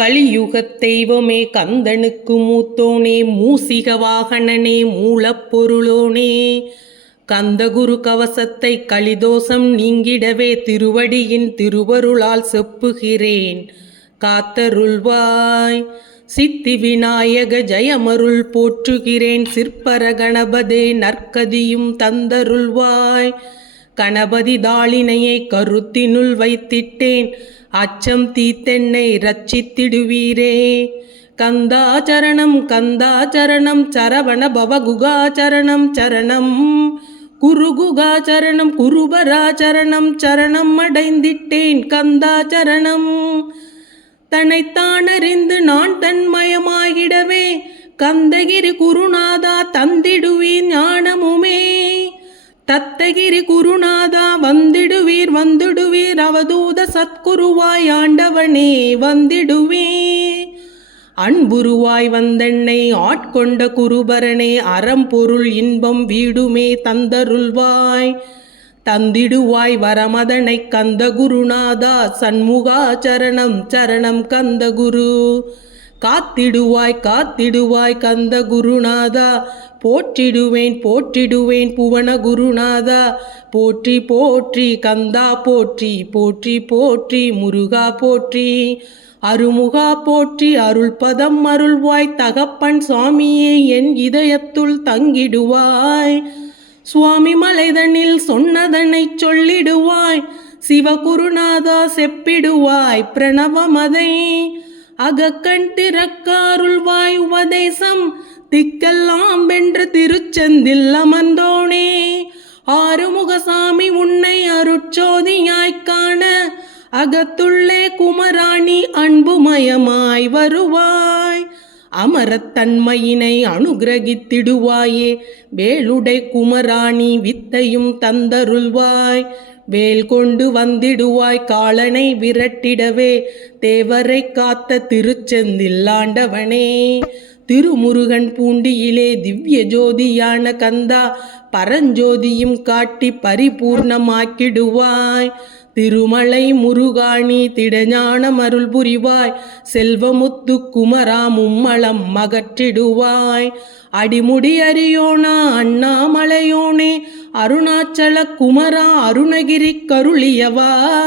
கலியுகத் தெய்வமே கந்தனுக்கு மூத்தோனே மூசிக வாகனனே மூலப்பொருளோனே கந்தகுரு கவசத்தை கலிதோஷம் நீங்கிடவே திருவடியின் திருவருளால் செப்புகிறேன். காத்தருள்வாய் சித்தி விநாயக ஜெயமருள் போற்றுகிறேன். சிற்பர கணபதே நற்கதியும் தந்தருள்வாய். கணபதி தாளினையை கருத்தினுள் வைத்திட்டேன். அச்சம் தீத்தென்னை ரட்சித்திடுவீரே கந்தாச்சரணம் கந்தாச்சரணம் சரவண பவகுகாச்சரணம் சரணம். குருகுகாச்சரணம் குருபராச்சரணம் சரணம் அடைந்திட்டேன் கந்தாச்சரணம். தன்னைத்தானறிந்து நான் தன்மயமாகிடவே கந்தகிரி குருநாதா தந்திடுவேன் ஞானமுமே. தத்தகிரி குருநாதா வந்திடுவீர் வந்துடுவீர் அவதூத சத்குருவாய் ஆண்டவனே வந்திடுவே. அன்புருவாய் வந்தென்னை ஆட்கொண்ட குருபரனே அறம்பொருள் இன்பம் வீடுமே தந்தருள்வாய். தந்திடுவாய் வரமதனை கந்த குருநாதா சண்முகா சரணம் சரணம் கந்த குரு. காத்திடுவாய் காத்திடுவாய் கந்த குருநாதா போற்றிடுவேன் போற்றிடுவேன் புவன குருநாதா. போற்றி போற்றி கந்தா போற்றி போற்றி போற்றி முருகா போற்றி. அருமுகா போற்றி அருள்பதம் அருள்வாய் தகப்பன் சுவாமியே என் இதயத்துள் தங்கிடுவாய். சுவாமி மலைதனில் சொன்னதனை சொல்லிடுவாய் சிவகுருநாதா செப்பிடுவாய் பிரணவமதை. அகக்கண் திறக்காருள்வாய் உபதேசம் திக்கெல்லாம் வென்ற திருச்செந்தில் அமர்ந்தோனே. ஆறுமுகசாமி உன்னை அருட்சோதியாய்க் காண அகத்துள்ளே குமராணி அன்புமயமாய் வருவாய். அமரத்தன்மையினை அனுகிரகித்திடுவாயே. வேலுடை குமராணி வித்தையும் தந்தருள்வாய். வேல் கொண்டு வந்திடுவாய் காலனை விரட்டிடவே. தேவரை காத்த திருச்செந்தில் ஆண்டவனே. திருமுருகன் பூண்டியிலே திவ்ய ஜோதியான கந்தா பரஞ்சோதியும் காட்டி பரிபூர்ணமாக்கிடுவாய். திருமலை முருகாணி திடஞானம் அருள் புரிவாய். செல்வமுத்து குமராமும் மலம் மகற்றிடுவாய். அடிமுடி அறியோனா அண்ணாமலையோனே அருணாச்சல குமரா அருணகிரி கருளியவா.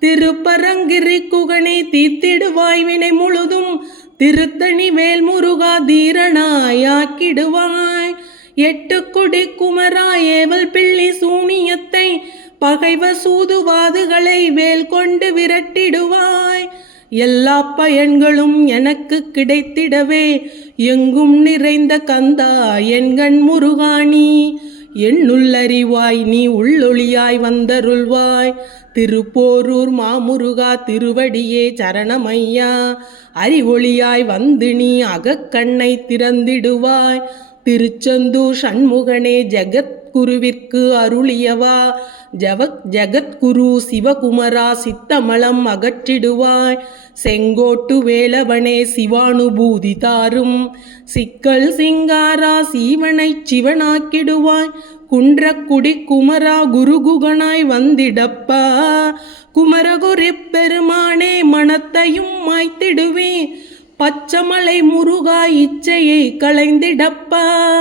திருப்பரங்கிரி குகனை தீத்திடுவாய் வினை முழுதும். திருத்தணி மேல் முருகா தீரனாயாக்கிடுவாய் எட்டு கொடி குமரா ஏவல் பிள்ளி சூனியத்தை பகைவ சூதுவாதுகளை வேல் கொண்டு விரட்டிடுவாய். எல்லா பயன்களும் எனக்கு கிடைத்திடவே எங்கும் நிறைந்த கந்தா என்கண் முருகாணி என்னுள்ளறிவாய் நீ உள்ளொளியாய் வந்தருள்வாய். திருப்போரூர் மாமுருகா திருவடியே சரணமையா. அறிவொளியாய் வந்து நீ அகக்கண்ணை திறந்திடுவாய். திருச்செந்தூர் சண்முகனே ஜெகத்குருவிற்கு அருளியவா. ஜவக் ஜெகத்குரு சிவகுமரா சித்தமலம் அகற்றிடுவாய். செங்கோட்டு வேலவனே சிவானுபூதி தாரும். சிக்கல் சிங்காரா சீவனை சிவனாக்கிடுவாய். குன்றக்குடி குமரா குருகுகனாய் வந்திடப்பா. குமரகுரி பெருமானே மனத்தையும் மாய்த்திடுவே. பச்சமலை முருகா இச்சையை களைந்திடப்பா.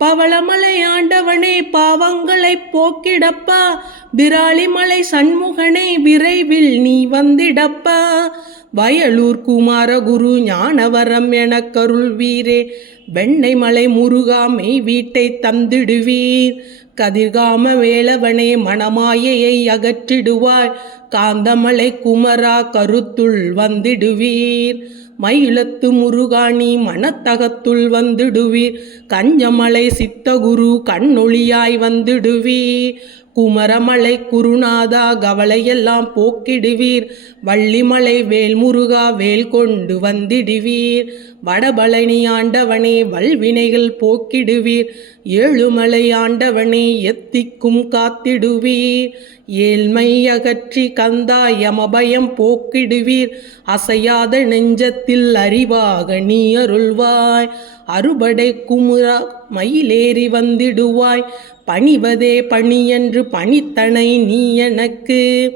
பவளமலை ஆண்டவனே பாவங்களை போக்கிடப்பா. விராலிமலை சண்முகனே விரைவில் நீ வந்திடப்பா. வயலூர் குமாரகுரு ஞானவரம் எனக் கருள்வீரே. வெண்ணை மலை முருகாமை வீட்டை தந்திடுவீர். கதிர்காம வேலவனே மணமாயையை அகற்றிடுவாய். காந்தமலை குமரா கருத்துள் வந்திடுவீர். மயிலத்து முருகாணி மனத்தகத்துள் வந்திடுவீர். கஞ்சமலை சித்தகுரு கண்ணொளியாய் வந்திடுவீர். குமரமலை குருநாதா கவலையெல்லாம் போக்கிடுவீர். வள்ளிமலை வேல்முருகா வேல் கொண்டு வந்திடுவீர். வடபழனி ஆண்டவனே வல்வினைகள் போக்கிடுவீர். ஏழுமலை ஆண்டவனே எத்திக்கும் காத்திடுவீர். ஏழ்மை அகற்றி கந்தா யமபயம் போக்கிடுவீர். அசையாத நெஞ்சத்தில் அறிவாக நீ அருள்வாய். அறுபடை குமுற மயிலேறி வந்திடுவாய். பணிவதே பணியென்று பணித்தனை நீ எனக்கு.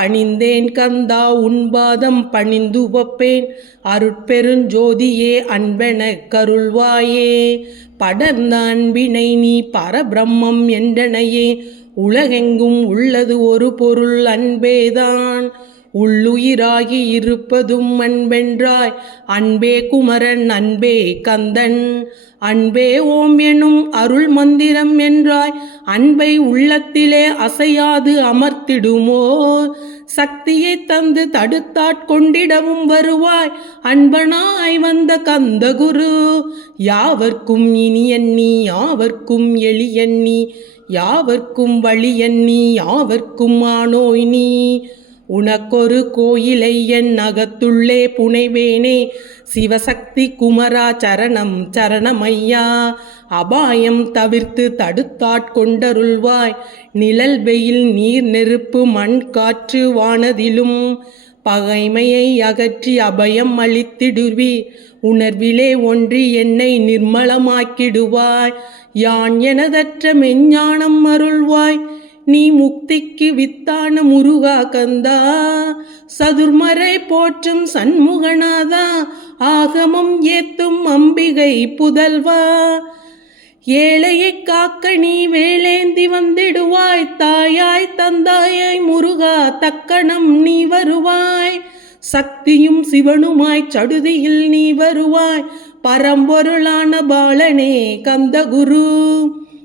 பணிந்தேன் கந்தா உன்பாதம் பணிந்து வப்பேன் அருட்பெருஞ்சோதியே அன்பென கருள்வாயே. படர்ந்த அன்பினை நீ பரபிரம்மம் என்றனையே. உலகெங்கும் உள்ளது ஒரு பொருள் அன்பேதான். உள்ளுயிராகி இருப்பதும் அன்பென்றாய். அன்பே குமரன் அன்பே கந்தன். அன்பே ஓம் எனும் அருள் மந்திரம் என்றாய். அன்பை உள்ளத்திலே அசையாது அமர்த்திடுமோ? சக்தியை தந்து தடுத்தாட்கொண்டிடவும் வருவாய். அன்பனாய் வந்த கந்தகுரு யாவர்க்கும் இனியண்ணி யாவர்க்கும் எளியண்ணி யாவர்க்கும் வழியண்ணி யாவர்க்கும் ஆனோய் நீ. உனக்கொரு கோயிலை என் அகத்துள்ளே புனைவேனே. சிவசக்தி குமரா சரணம் சரணமையா. அபாயம் தவிர்த்து தடுத்தாட்கொண்டருள்வாய் நிழல் வெயில் நீர் நெருப்பு மண் காற்று வானதிலும். பகைமையை அகற்றி அபயம் அளித்திடுவி. உணர்விலே ஒன்றி என்னை நிர்மலமாக்கிடுவாய். யான் எனதற்ற மெஞ்ஞானம் அருள்வாய். நீ முக்திக்கு வித்தான முருகா கந்தா. சதுர்மறை போற்றும் சண்முகநாதா ஆகமம் ஏத்தும் அம்பிகை புதல்வா. ஏழையை காக்க நீ வேலேந்தி வந்திடுவாய் தாயாய் தந்தாயாய் முருகா தக்கணம் நீ வருவாய். சக்தியும் சிவனுமாய் சடுதியில் நீ வருவாய். பரம்பொருளான பாலனே கந்தகுரு.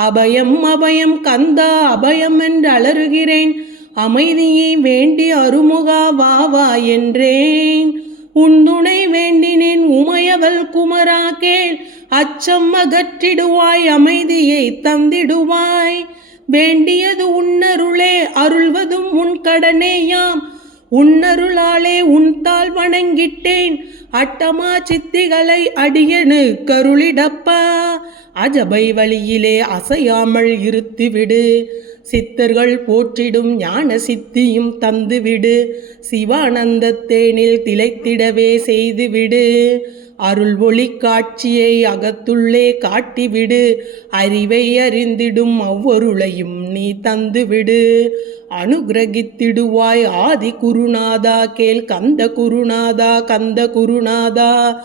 அபயம் அபயம் கந்தா அபயம் என்று அலறுகிறேன். அமைதியை வேண்டி அருமுகா வா வா என்றேன். உன்துணை வேண்டினேன் உமையவள் குமரா கேள் அச்சம் அகற்றிடுவாய் அமைதியை தந்திடுவாய். வேண்டியது உன்னருளே அருள்வதும் உன் கடனேயாம் உன்னருளாலே உன் தாள் வணங்கிட்டேன். அட்டமா சித்திகளை அடியனு கருளிடப்பா. அஜபை வழியிலே அசையாமல் இருத்திவிடு. சித்தர்கள் போற்றிடும் ஞான சித்தியும் தந்துவிடு. சிவானந்த தேனில் திளைத்திடவே செய்துவிடு. அருள் ஒளி காட்சியை அகத்துள்ளே காட்டிவிடு. அறிவை அறிந்திடும் அவ்வொருளையும் நீ தந்துவிடு. அனுகிரகித்திடுவாய் ஆதி குருநாதா கேள் கந்த குருநாதா கந்த குருநாதா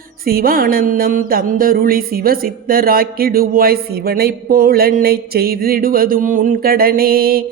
சிவானந்தம் தந்தருளி சிவசித்தராக்கிடுவாய் சிவனைப் போல் என்னை செய்திடுவதும் உன் கடனே.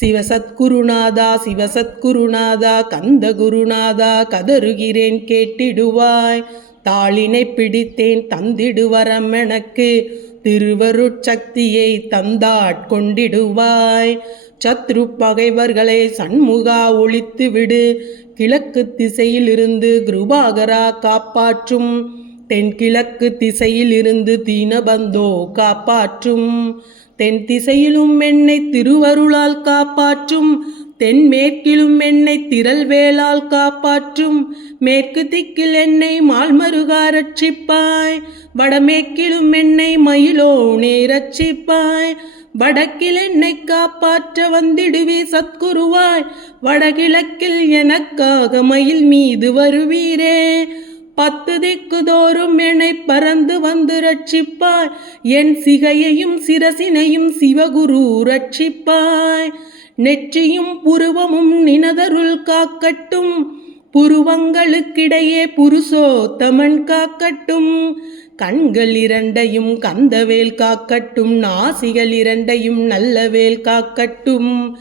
சிவசத்குருநாதா சிவசத்குருநாதா கந்த குருநாதா கதறுகிறேன் கேட்டிடுவாய். தாளினை பிடித்தேன் தந்திடுவரம் எனக்கு. திருவருட்சக்தியை தந்தாட்கொண்டிடுவாய் சத்ரு பகைவர்களை சண்முகா ஒழித்து விடு கிழக்கு திசையிலிருந்து கிருபாகரா காப்பாற்றும். தென்கிழக்கு திசையிலிருந்து தீனபந்தோ காப்பாற்றும். தென் திசையிலும் என்னை திருவருளால் காப்பாற்றும். தென்மேற்கிலும் என்னை திரள்வேளால் காப்பாற்றும். மேற்கு திக்கில் என்னை மால்மருகா ரட்சிப்பாய். வடமேற்கிலும் என்னை மயிலோனே ரட்சிப்பாய் வடக்கில் என்னை காப்பாற்ற வந்திடுவே சத்குருவாய். வடகிழக்கில் எனக்காக மயில் மீது வருவீரே. பத்து திக்கு தோறும் என்னை பறந்து வந்து ரட்சிப்பாய். என் சிகையையும் சிரசினையும் சிவகுரு ரட்சிப்பாய். நெற்றியும் புருவமும் நினதருள் காக்கட்டும். புருவங்களுக்கிடையே புருஷோத்தமன் காக்கட்டும். கண்கள் இரண்டையும் கந்தவேல் காக்கட்டும் நாசிகள் இரண்டையும் நல்லவேல் காக்கட்டும்.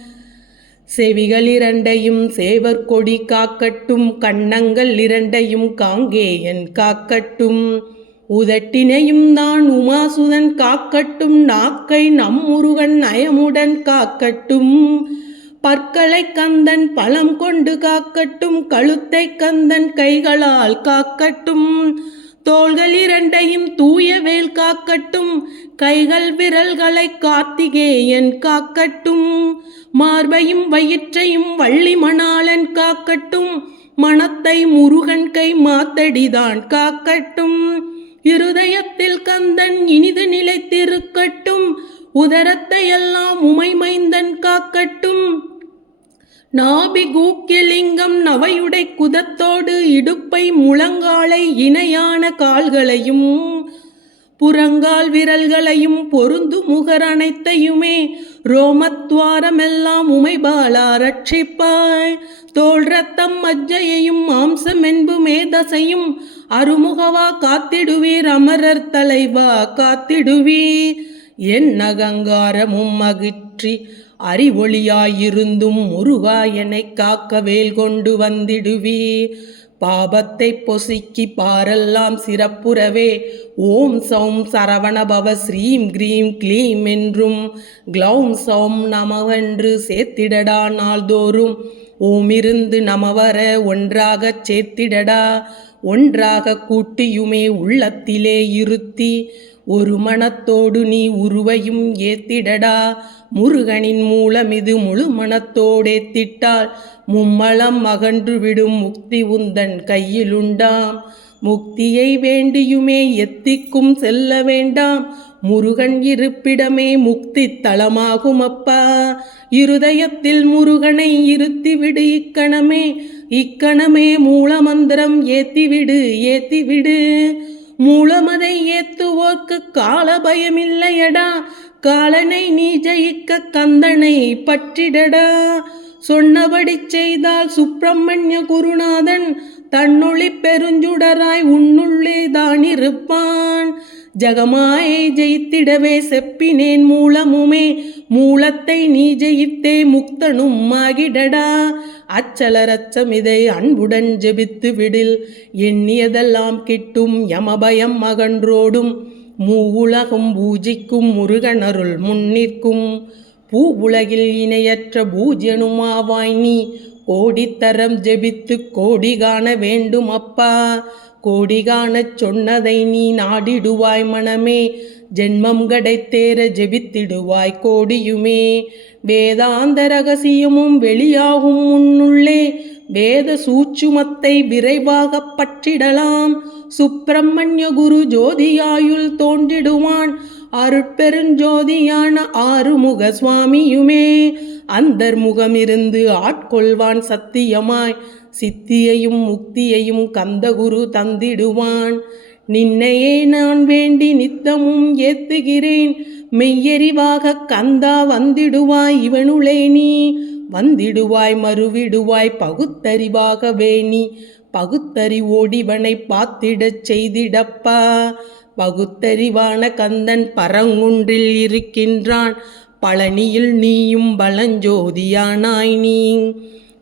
செவிகள் இரண்டையும் சேவர் கொடி காக்கட்டும் கண்ணங்கள் இரண்டையும் காங்கேயன் காக்கட்டும். உதட்டினையும் தான் உமாசுதன் காக்கட்டும் நாக்கை நம்முருகன் நயமுடன் காக்கட்டும். பற்களை கந்தன் பழம் கொண்டு காக்கட்டும் கழுத்தை கந்தன் கைகளால் காக்கட்டும். தோள்கள் இரண்டையும் தூய வேல் காக்கட்டும். கைகள் விரல்களை கார்த்திகேயன் காக்கட்டும். மார்பையும் வயிற்றையும் வள்ளி மணாளன் காக்கட்டும். மனத்தை முருகன் கை மாத்தடிதான் காக்கட்டும். இருதயத்தில் கந்தன் இனிது நிலைத்திருக்கட்டும். உதரத்தை எல்லாம் உமைமைந்தன் காக்கட்டும். நாபி கூக்கியலிங்கம் நவையுடை குதத்தோடு இடுப்பை முழங்காலை இணையான கால்களையும் புறங்கால் விரல்களையும் பொருந்து முகர் அனைத்தையுமே ரோமத்வாரமெல்லாம் உமைபாலா ரட்சிப்பாய். தோல் ரத்தம் மஜ்ஜையையும் மாம்சம் என்பு மேதசையும் அருமுகவா காத்திடுவீர் அமரர் தலைவா காத்திடுவீர். என் அகங்காரமும் மகிழ்ச்சி அறிவொளியாயிருந்தும் முருகா என்னைக் காக்க வேல் கொண்டு வந்திடுவே. பாபத்தை பொசுக்கி பாரெல்லாம் சிறப்புறவே. ஓம் சௌம் சரவணபவ ஸ்ரீம் க்ரீம் க்ளீம் என்றும் க்ளௌம் சௌம் நமவென்று சேர்த்திடடா நாள்தோறும். ஓமிருந்து நமவர ஒன்றாகச் சேர்த்திடடா. ஒன்றாக கூட்டியுமே உள்ளத்திலே இருத்தி ஒரு மனத்தோடு நீ உருவையும் ஏத்திடடா. முருகனின் மூலமிது முழு மனத்தோடேத்திட்டால் மும்மலம் அகன்று விடும் முக்தி உந்தன் கையிலுண்டாம். முக்தியை வேண்டியுமே எத்திக்கும் செல்ல வேண்டாம். முருகன் இருப்பிடமே முக்தி தளமாகும் அப்பா இருதயத்தில் முருகனை இருத்திவிடு இக்கணமே. இக்கணமே மூலமந்திரம் ஏத்திவிடு ஏத்திவிடு. மூலமதை ஏத்துவோர்க்கு கால பயமில்லையடா காலனை நீ ஜெயிக்க கந்தனை பற்றிடடா. சொன்னபடி செய்தால் சுப்பிரமணிய குருநாதன் தன்னொளி பெருஞ்சுடராய் உன்னுள்ளே தான் இருப்பான். ஜகமாயை ஜெயித்திடவே செப்பினேன் மூலமுமே. மூலத்தை நீ ஜெயித்தே முக்தனும் ஆகிடடா. அச்சலரச்சம் இதை அன்புடன் ஜெபித்து விடில். எண்ணியதெல்லாம் கிட்டும் யமபயம் மகன்றோடும் மூவுலகும் பூஜிக்கும் முருகனருள் முன்னிற்கும். பூ உலகில் இணையற்ற பூஜ்யனுமாவாய் நீ. கோடித்தரம் ஜெபித்து கோடி காண வேண்டும் அப்பா. கோடி காணச் சொன்னதை நீ நாடிடுவாய் மனமே. ஜென்மம் கடைத்தேர ஜெபித்திடுவாய் கோடியுமே. வேதாந்த ரகசியமும் வெளியாகும் உன்னுள்ளே. வேத சூட்சுமத்தை விரைவாக பற்றிடலாம். சுப்பிரமணிய குரு ஜோதியாயுள் தோன்றிடுவான். அருட்பெருஞ்சோதியான ஆறுமுக சுவாமியுமே அந்தர்முகமிருந்து ஆட்கொள்வான் சத்தியமாய். சித்தியையும் முக்தியையும் கந்தகுரு தந்திடுவான். நின்னையே நான் வேண்டி நித்தமும் ஏத்துகிறேன். மெய்யறிவாக கந்தா வந்திடுவாய் இவனுளே நீ. வந்திடுவாய் மறுவிடுவாய் பகுத்தறிவாக வேணி பகுத்தறிவோடிவனை பார்த்திடச் செய்திடப்பா. பகுத்தறிவான கந்தன் பரங்குன்றில் இருக்கின்றான். பழனியில் நீயும் பலஞ்சோதியானாய் நீ.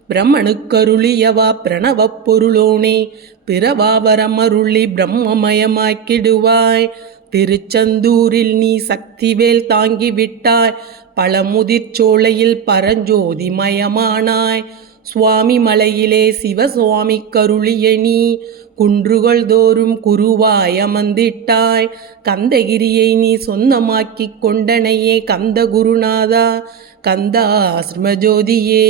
பிரம்மனுக்கருளியவா பிரணவப் பொருளோனே. பிறவாவரமருளி பிரம்மமயமாக்கிடுவாய். திருச்செந்தூரில் நீ சக்திவேல் தாங்கிவிட்டாய். பழமுதிர் சோலையில் பரஞ்சோதி மயமானாய். சுவாமி மலையிலே சிவசுவாமி கருளிய நீ குன்றுகள் தோறும் குருவாய் அமர்ந்திட்டாய் கந்தகிரியை நீ சொந்தமாக்கி கொண்டனையே கந்த குருநாதா கந்தா ஆசிரமஜோதியே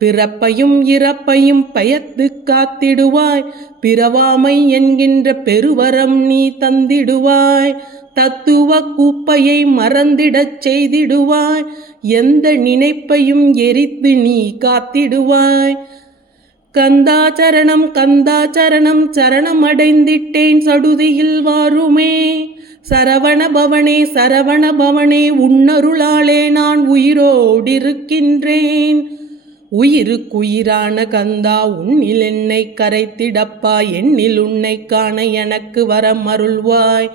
பிறப்பையும் இறப்பையும் பயத்து காத்திடுவாய். பிறவாமை என்கின்ற பெருவரம் நீ தந்திடுவாய். தத்துவ கூப்பையை மறந்திடச் செய்திடுவாய். எந்த நினைப்பையும் எரித்து நீ காத்திடுவாய். கந்தாச்சரணம் கந்தாச்சரணம் சரணம் அடைந்திட்டேன் சடுதியில் வாருமே. சரவண பவனே சரவண பவனே உன்னருளாலே நான் உயிரோடிருக்கின்றேன். உயிருக்குயிரான கந்தா உன்னில் என்னை கரைத்திடப்பா. என்னில் உன்னை காண எனக்கு வரம் அருள்வாய்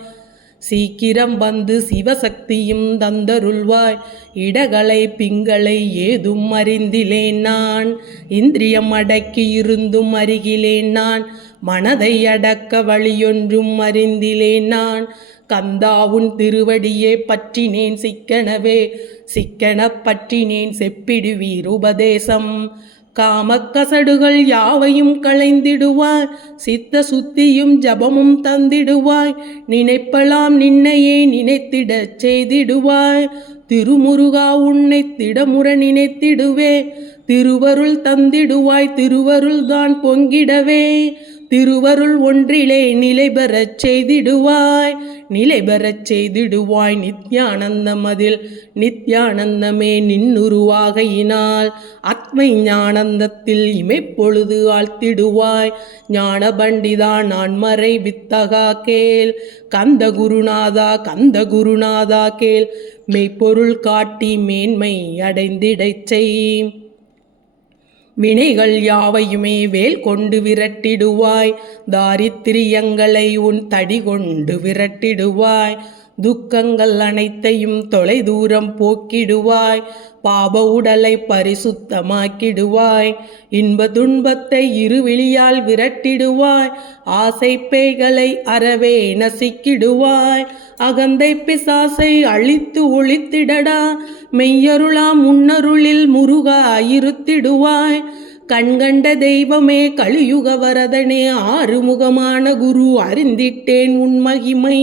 சீக்கிரம் வந்து சிவசக்தியும் தந்தருள்வாய். இடகளை பிங்களை ஏதும் அறிந்திலேன் நான். இந்திரியம் அடக்கி இருந்தும் அருகிலேன் நான். மனதை அடக்க வழியொன்றும் அறிந்திலேன் நான். கந்தா உன் திருவடியே பற்றினேன் சிக்கனவே. சிக்கன பற்றினேன் செப்பிடுவீர் உபதேசம். காமக்கசடுகள் யாவையும் களைந்திடுவாய் சித்த சுத்தியும் ஜபமும் தந்திடுவாய். நினைப்பலாம் நின்னையே நினைத்திடச் செய்திடுவாய். திருமுருகா உன்னை திடமுற நினைத்திடுவே. திருவருள் தந்திடுவாய் திருவருள் தான் பொங்கிடவே. திருவருள் ஒன்றிலே நிலை பெறச் செய்திடுவாய். நிலை பெறச் செய்திடுவாய் நித்யானந்தம் அதில் நித்யானந்தமே நின்னுருவாகையினால். ஆத்மை ஞானந்தத்தில் இமைப்பொழுது ஆழ்த்திடுவாய். ஞான பண்டிதா நான் மறை வித்தகா கேள். கந்த குருநாதா கந்த குருநாதா கேள். மெய்ப்பொருள் காட்டி மேன்மை அடைந்திடச் செய். வினைகள் யாவையுமே வேல் கொண்டு விரட்டிடுவாய். தாரித்திரியங்களை உன் தடி கொண்டு விரட்டிடுவாய். துக்கங்கள் அனைத்தையும் தொலை தூரம் போக்கிடுவாய். பாப உடலை பரிசுத்தமாக்கிடுவாய். இன்ப துன்பத்தை இருவிழியால் விரட்டிடுவாய். ஆசை பேய்களை அறவே நசிக்கிடுவாய். அகந்தை பிசாசை அழித்து ஒழித்திடடா. மெய்யருளாம் முன்னருளில் முருகா இருத்திடுவாய். கண்கண்ட தெய்வமே கலியுக வரதனே ஆறுமுகமான குரு அறிந்திட்டேன் உன் மகிமை.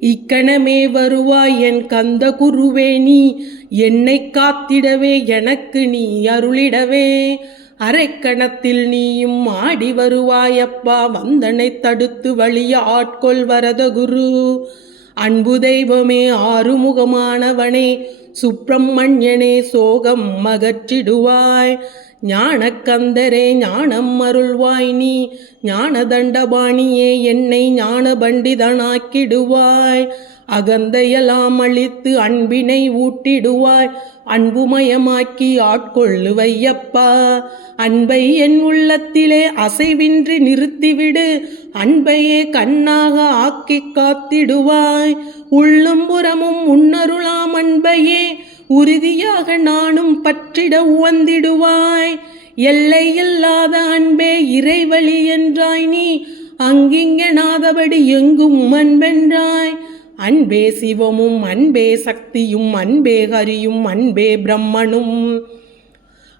இக்கணமே வருவாய் என் கந்த குருவே நீ என்னை காத்திடவே எனக்கு நீ அருளிடவே. அரைக்கணத்தில் நீயும் ஆடி வருவாயப்பா வந்தனை தடுத்து வழிய ஆட்கொள் வரத குரு அன்பு தெய்வமே ஆறுமுகமானவனே சுப்பிரமணியனே சோகம் மகற்றிடுவாய். ஞானக்கந்தரே ஞானம் அருள்வாய் நீ. ஞான தண்டபாணியே என்னை ஞான பண்டிதனாக்கிடுவாய் அகந்தையெல்லாம் அழித்து அன்பினை ஊட்டிடுவாய். அன்புமயமாக்கி ஆட்கொள்ளுவையப்பா. அன்பை என் உள்ளத்திலே அசைவின்றி நிறுத்திவிடு. அன்பையே கண்ணாக ஆக்கி காத்திடுவாய். உள்ளும் புறமும் உன்னருளாம் அன்பையே. உறுதியாக நானும் பற்றிட உவந்திடுவாய். எல்லை இல்லாத அன்பே இறைவழி என்றாய் நீ. அங்கிங்கனாதபடி எங்கும் அன்பென்றாய் அன்பே சிவமும் அன்பே சக்தியும் அன்பே ஹரியும் அன்பே பிரம்மனும்.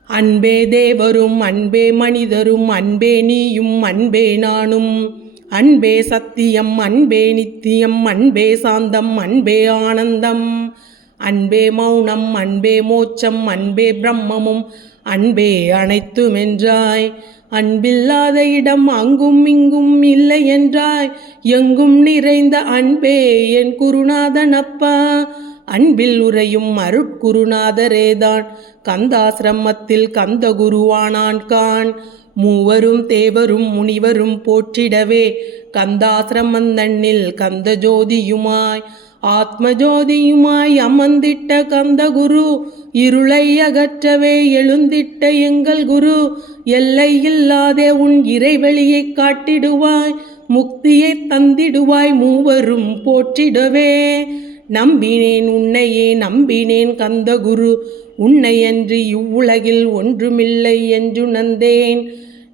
அன்பே தேவரும் அன்பே மனிதரும் அன்பே நீயும் அன்பே நானும். அன்பே சத்தியம் அன்பே நித்தியம் அன்பே சாந்தம் அன்பே ஆனந்தம். அன்பே மௌனம் அன்பே மோட்சம் அன்பே பிரம்மமும் அன்பே அனைத்துமென்றாய் அன்பில்லாத இடம் அங்கும் இங்கும் இல்லை என்றாய். எங்கும் நிறைந்த அன்பே என் குருநாதன் அப்பா. அன்பில் உரையும் அருட்குருநாதரேதான் கந்தாசிரமத்தில் கந்த குருவானான் கான். மூவரும் தேவரும் முனிவரும் போற்றிடவே. கந்தாசிரமந்தண்ணில் கந்த ஜோதியுமாய். ஆத்மஜோதியுமாய் அமர்ந்திட்ட கந்த குரு இருளை அகற்றவே எழுந்திட்ட எங்கள் குரு எல்லை இல்லாதே உன் இறைவெளியை காட்டிடுவாய் முக்தியை தந்திடுவாய் மூவரும் போற்றிடவே. நம்பினேன் உன்னையே நம்பினேன் கந்த குரு உன்னையன்றி இவ்வுலகில் ஒன்றுமில்லை என்று நந்தேன்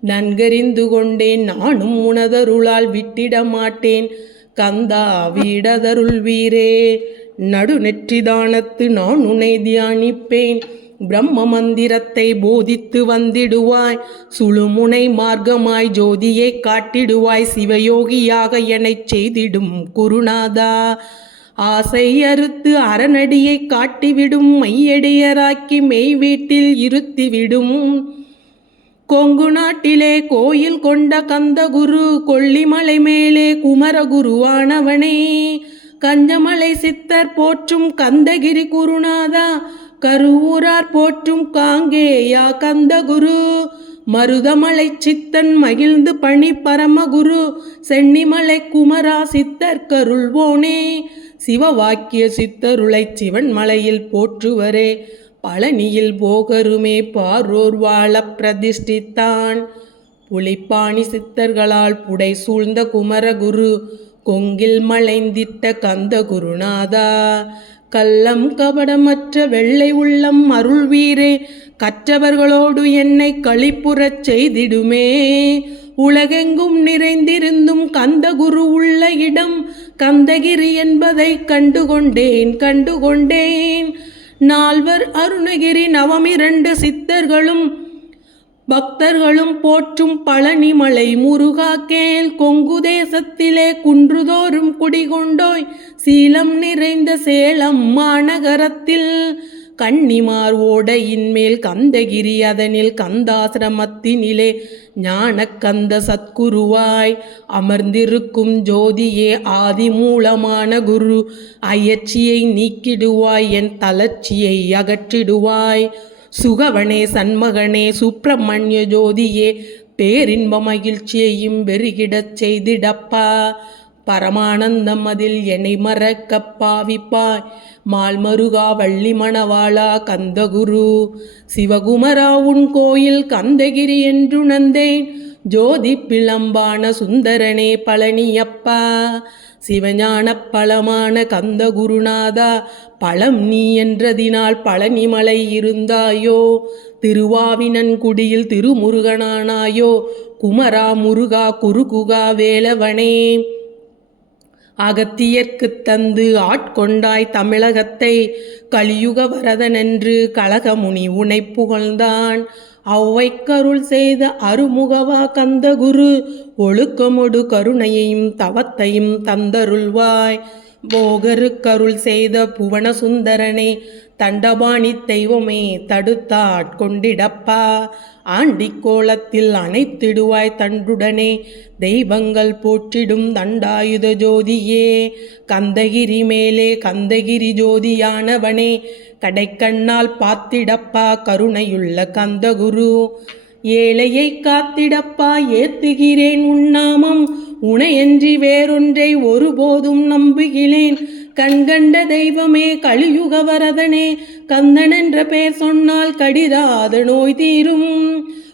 நன்கறிந்து கொண்டேன் நானும் உனதருளால் விட்டிட மாட்டேன் கந்தா வீடதருள் வீரே. நடுநெற்றிதானத்து நான் உன்னை தியானிப்பேன். பிரம்ம மந்திரத்தை போதித்து வந்திடுவாய். சுழுமுனை மார்க்கமாய் ஜோதியை காட்டிடுவாய். சிவயோகியாக எனச் செய்திடும் குருநாதா. ஆசை அறுத்து அரணடியை காட்டிவிடும். மையடியராக்கி மெய் வீட்டில் இருத்திவிடும். கொங்கு நாட்டிலே கோயில் கொண்ட கந்தகுரு கொல்லிமலை மேலே குமரகுருவானவனே. கஞ்சமலை சித்தர் போற்றும் கந்தகிரி குருநாதா கருவூரார் போற்றும் காங்கேயா கந்தகுரு. மருதமலை சித்தன் மகிழ்ந்து பணி பரமகுரு சென்னிமலை குமரா சித்தர் கருள்வோனே. சிவவாக்கிய சித்தருளை சிவன் மலையில் போற்றுவரே. பழனியில் போகருமே பாரோர் வாழ பிரதிஷ்டித்தான். புலிப்பாணி சித்தர்களால் புடை சூழ்ந்த குமரகுரு கொங்கில் மலைந்திட்ட கந்த குருநாதா கள்ளம் கபடமற்ற வெள்ளை உள்ளம் அருள் வீரே கற்றவர்களோடு என்னை களிப்புறச் செய்திடுமே. உலகெங்கும் நிறைந்திருந்தும் கந்தகுரு உள்ள இடம் கந்தகிரி என்பதை கண்டுகொண்டேன் கண்டுகொண்டேன். நால்வர் அருணகிரி நவமிரண்டு சித்தர்களும் பக்தர்களும் போற்றும் பழனிமலை முருகா கேள் கொங்கு தேசத்திலே குன்றுதோறும் குடிகொண்டோய் சீலம் நிறைந்த சேலம் மாநகரத்தில் கன்னிமார் ஓடையின் கந்தகிரி அதனில் கந்தாசிரமத்தினிலே ஞான கந்த சத்குருவாய் அமர்ந்திருக்கும் ஜோதியே ஆதி மூலமான குரு அயற்சியை நீக்கிடுவாய் என் தளர்ச்சியை அகற்றிடுவாய். சுகவனே சண்மகனே சுப்பிரமணிய ஜோதியே பேரின்ப மகிழ்ச்சியையும் வெறுகிடச் செய்திடப்பா. பரமானந்தம் அதில் என்னை மறக்கப் பாவிப்பாய். மால்மருகா வள்ளி மணவாளா கந்தகுரு. சிவகுமரா உன் கோயில் கந்தகிரி என்றுணர்ந்தேன் ஜோதி பிளம்பான சுந்தரனே பழனியப்பா. சிவஞான பழமான கந்த குருநாதா பழம் நீ என்றதினால் பழனிமலை இருந்தாயோ? திருவாவினன்குடியில் திருமுருகனானாயோ? குமரா முருகா குருகுகா வேலவனே. அகத்தியர்க்குத் தந்து ஆட்கொண்டாய் தமிழகத்தை கலியுக வரதனென்று கழகமுனி உனை புகழ்ந்தான். அவ்வைக்கருள் செய்த அருமுகவா கந்தகுரு ஒழுக்கமொடு கருணையையும் தவத்தையும் தந்தருள்வாய். போகருக்கருள் செய்த புவன சுந்தரனே தண்டபாணி தெய்வமே தடுத்தாட்கொண்டிடப்பா. ஆண்டிக்கோளத்தில் அணைத்திடுவாய் தண்டுடனே தெய்வங்கள் போற்றிடும் தண்டாயுத ஜோதியே. கந்தகிரி மேலே கந்தகிரி ஜோதியானவனே. கடைக்கண்ணால் பார்த்திடப்பா கருணையுள்ள கந்தகுரு. ஏழையை காத்திடப்பா ஏத்துகிறேன் உன்னாமம் உனையன்றி வேறொன்றை ஒருபோதும் நம்புகிறேன். கண்கண்ட தெய்வமே கலியுக வரதனே கந்தன் என்ற பெயர் சொன்னால் கடிதாத நோய் தீரும்.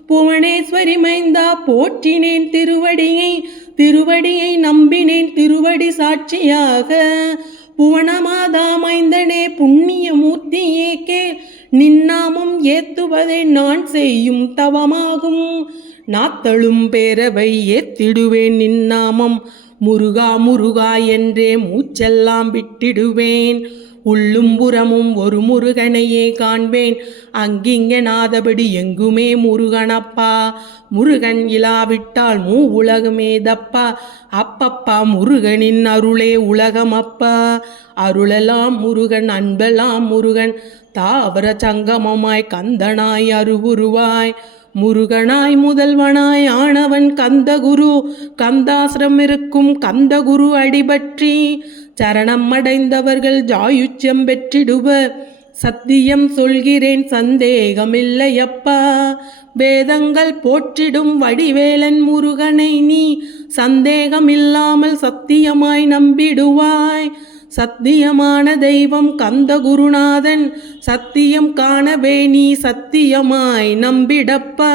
புவனேஸ்வரி மைந்தா போற்றினேன் திருவடியை திருவடியை நம்பினேன் திருவடி சாட்சியாக. புவனமாதா மைந்தனே புண்ணிய மூர்த்தியே கேள் நின்னாமம் ஏத்துவதை நான் செய்யும் தவமாகும். நாத்தளும் பேரவை ஏத்திடுவேன் நின்னாமம் முருகா முருகா என்றே மூச்செல்லாம் விட்டிடுவேன். உள்ளும் புறமும் ஒரு முருகனையே காண்பேன். அங்கிங்க நாதபடி எங்குமே முருகனப்பா. முருகன் இலாவிட்டால் மூ உலகமே தப்பா அப்பப்பா முருகனின் அருளே உலகமப்பா. அருளெல்லாம் முருகன் அன்பெல்லாம் முருகன். தாவர சங்கமமாய் கந்தனாய் அருவுருவாய். முருகனாய் முதல்வனாய் ஆனவன் கந்தகுரு. கந்தாசிரம் இருக்கும் கந்தகுரு அடிபற்றி சரணம் அடைந்தவர்கள் ஜாயுச்சியம் பெற்றிடுவர் சத்தியம் சொல்கிறேன் சந்தேகமில்லையப்பா. வேதங்கள் போற்றிடும் வடிவேலன் முருகனை நீ. சந்தேகமில்லாமல் சத்தியமாய் நம்பிடுவாய். சத்தியமான தெய்வம் கந்த குருநாதன் சத்தியம் காணவே நீ சத்தியமாய் நம்பிடப்பா.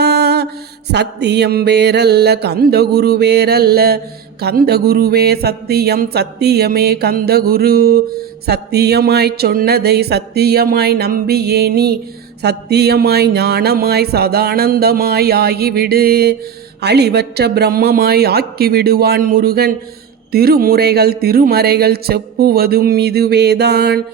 சத்தியம் வேறல்ல கந்தகுரு வேறல்ல. கந்தகுருவே சத்தியம் சத்தியமே கந்த குரு சத்தியமாய் சொன்னதை சத்தியமாய் நம்பியே நீ சத்தியமாய் ஞானமாய் சதானந்தமாய் ஆகிவிடு. அழிவற்ற பிரம்மமாய் ஆக்கிவிடுவான் முருகன். திருமுறைகள் திருமறைகள் செப்புவதும் இதுவேதான்.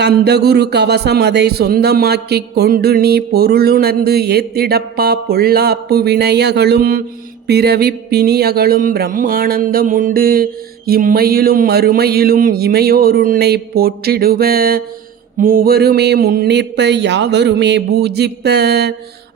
கந்தகுரு கவசம் அதை சொந்தமாக்கிக் கொண்டு நீ பொருளுணர்ந்து ஏத்திடப்பா பொல்லாப்பு வினையகளும் பிறவி பிணியகளும் பிரம்மானந்தம் உண்டு. இம்மையிலும் மறுமையிலும் இமையோருன்னை போற்றிடுவ. மூவருமே முன்னிற்ப யாவருமே பூஜிப்ப.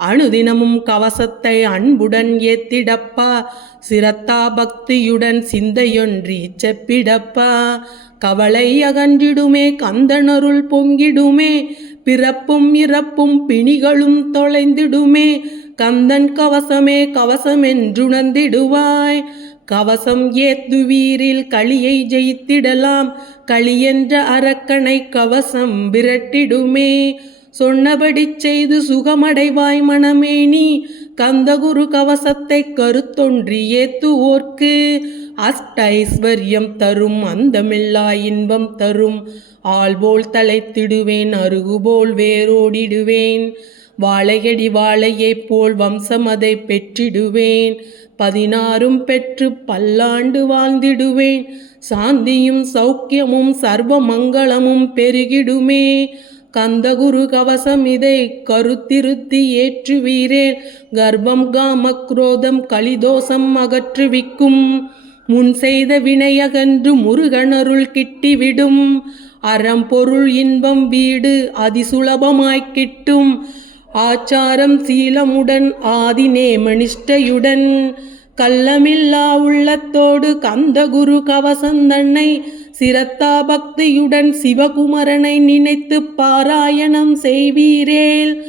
அணுதினமும் கவசத்தை அன்புடன் ஏத்திடப்பா. சிரத்தா பக்தியுடன் சிந்தையொன்றி செப்பிடப்பா. கவலை அகன்றிடுமே கந்தனருள் பொங்கிடுமே பிறப்பும் இறப்பும் பிணிகளும் தொலைந்திடுமே. கந்தன் கவசமே கவசமென்றுணர்ந்திடுவாய். கவசம் ஏத்துவீரில் களியை ஜெயித்திடலாம். களி என்ற அரக்கனை கவசம் விரட்டிடுமே. சொன்னபடி செய்து சுகமடைவாய் மனமே நீ கந்தகுரு கவசத்தை கருத்தொன்றி ஏத்துவோர்க்கு. அஷ்ட ஐஸ்வர்யம் தரும் அந்தமில்லா இன்பம் தரும். ஆள்போல் தலைத்திடுவேன் அருகுபோல் வேரோடிடுவேன். வாழையடி வாழையைப் போல் வம்சம் அதை பெற்றிடுவேன். பதினாறும் பெற்று பல்லாண்டு வாழ்ந்திடுவேன். சாந்தியும் சௌக்கியமும் சர்வ மங்களமும் பெருகிடுமே. கந்தகுரு கவசம் இதை கருத்திருத்தி ஏற்றுவீரேன் கர்ப்பம் காம குரோதம் கலிதோஷம் அகற்றுவிக்கும். முன் செய்த வினையகன்று முருகனருள் கிட்டிவிடும். அறம் பொருள் இன்பம் வீடு அதிசுலபமாய்க் கிட்டும். ஆச்சாரம் சீலமுடன் ஆதிநேமனிஷ்டையுடன் கள்ளமில்லா உள்ளத்தோடு கந்தகுரு கவசந்தன்னை சிரத்தா பக்தியுடன் சிவகுமரனை நினைத்து பாராயணம் செய்வீரேல்.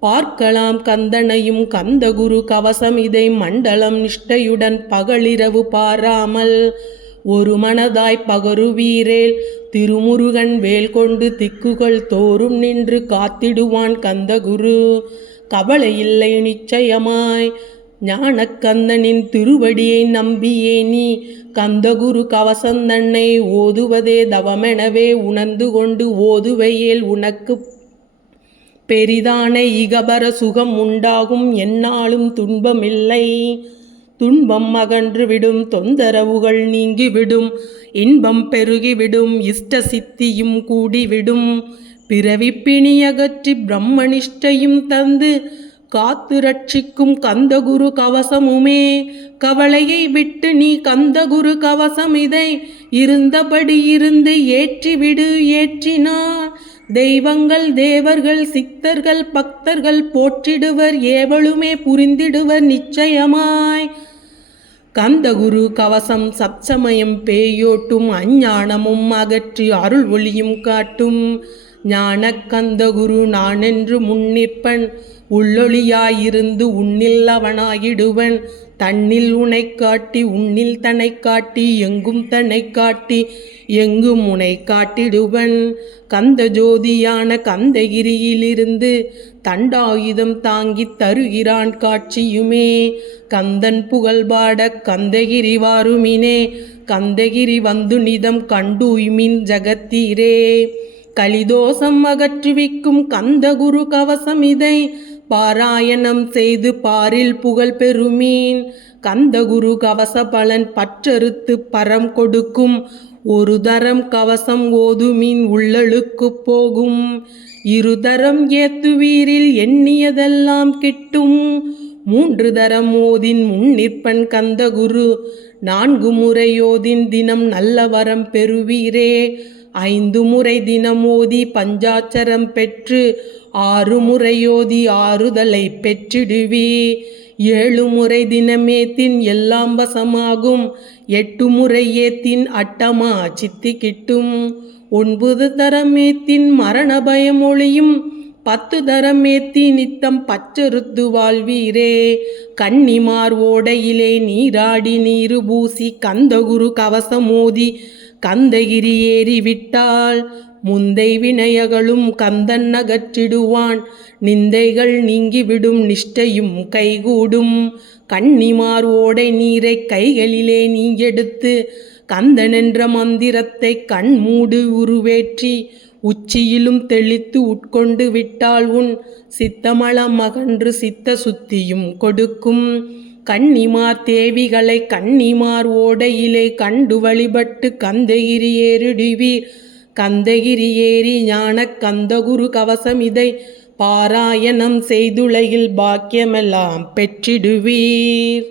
பார்க்கலாம் கந்தனையும் கந்தகுரு கவசம் இதை மண்டலம் நிஷ்டையுடன் பகலிரவு பாராமல். ஒரு மனதாய் பகருவீரேல் திருமுருகன் வேல் கொண்டு திக்குகள் தோறும் நின்று காத்திடுவான் கந்தகுரு. கவலை இல்லை நிச்சயமாய். ஞானக்கந்தனின் திருவடியை நம்பியே நீ. கந்தகுரு கவசந்தன்னை ஓதுவதே தவமெனவே உணர்ந்து கொண்டு ஓதுவையேல் உனக்கு பெரிதான இகபர சுகம் உண்டாகும். என்னாலும் துன்பமில்லை. துன்பம் அகன்றுவிடும் தொந்தரவுகள் நீங்கிவிடும். இன்பம் பெருகிவிடும். இஷ்ட சித்தியும் கூடிவிடும். பிறவிப்பிணி அகற்றி பிரம்மனிஷ்டையும் தந்து காத்து ரட்சிக்கும் கந்தகுரு கவசமுமே. கவலையை விட்டு நீ கந்தகுரு கவசம் இதை இருந்தபடி இருந்து ஏற்றிவிடு ஏற்றினார் தெய்வங்கள் தேவர்கள் சித்தர்கள் பக்தர்கள் போற்றிடுவர் ஏவலுமே புரிந்திடுவர் நிச்சயமாய். கந்தகுரு கவசம் சப்சமயம் பேயோட்டும் அஞ்ஞானமும் அகற்றி அருள் ஒளியும் காட்டும். ஞான கந்தகுரு நானென்று முன்னிற்பன். உள்ளொளியாயிருந்து உன்னில் அவனாயிடுவன். தன்னில் உனை காட்டி உன்னில் தன்னை காட்டி எங்கும் தன்னை காட்டி எங்கும் உனை காட்டிடுவன். கந்த ஜோதியான கந்தகிரியிலிருந்து தண்டாயுதம் தாங்கித் தருகிறான் காட்சியுமே. கந்தன் புகழ்பாட கந்தகிரி வாருமினே. கந்தகிரி வந்து நிதம் கண்டுய்மின் ஜகத்தீரே. கலிதோஷம் அகற்றுவிக்கும் கந்தகுரு கவசம் இதை. பாராயணம் செய்து பாரில் புகழ் பெருமீன் கந்தகுரு கவச பலன் பற்றறுத்து பரம் கொடுக்கும். ஒரு தரம் கவசம் ஓதுமீன் உள்ளழுக்கு போகும். இருதரம் ஏத்துவீரில் எண்ணியதெல்லாம் கிட்டும். மூன்று தரம் ஓதின் முன்னிற்பன் கந்தகுரு. நான்கு முறையோதின் தினம் நல்ல வரம் பெறுவீரே. ஐந்து முறை தினம் ஓதி பஞ்சாச்சரம் பெற்று ஆறு முறையோதி ஆறுதலை பெற்றிடுவி. ஏழு முறை தினமேத்தின் எல்லாம் வசமாகும். எட்டு முறை ஏத்தின் அட்டமா சித்தி கிட்டும் ஒன்பது தரமேத்தின் மரண பயம் ஒளியும். பத்து தரமேத்தி நித்தம் பச்சருத்து வாழ்வீரே. கன்னிமார் ஓடையிலே நீராடி நீரு பூசி கந்தகுரு கவசமோதி கந்தகிரி ஏறி விட்டால் முந்தை வினையகளும் கந்தன் அகற்றிடுவான் நிந்தைகள் நீங்கிவிடும் நிஷ்டையும் கைகூடும். கன்னிமார் ஓடை நீரை கைகளிலே நீ எடுத்து கந்தனென்ற மந்திரத்தை கண்மூடு உருவேற்றி உச்சியிலும் தெளித்து உட்கொண்டு விட்டால் உன் சித்தமளம் அகன்று சித்த சுத்தியும் கொடுக்கும். கன்னிமார் தேவிகளை கன்னிமார் ஓடையிலே கண்டு வழிபட்டு கந்தகிரி ஏறிடுவீர். கந்தகிரி ஏறி ஞான கந்தகுரு கவசம் இதை பாராயணம் செய்துலகில் பாக்கியமெல்லாம் பெற்றிடுவீர்.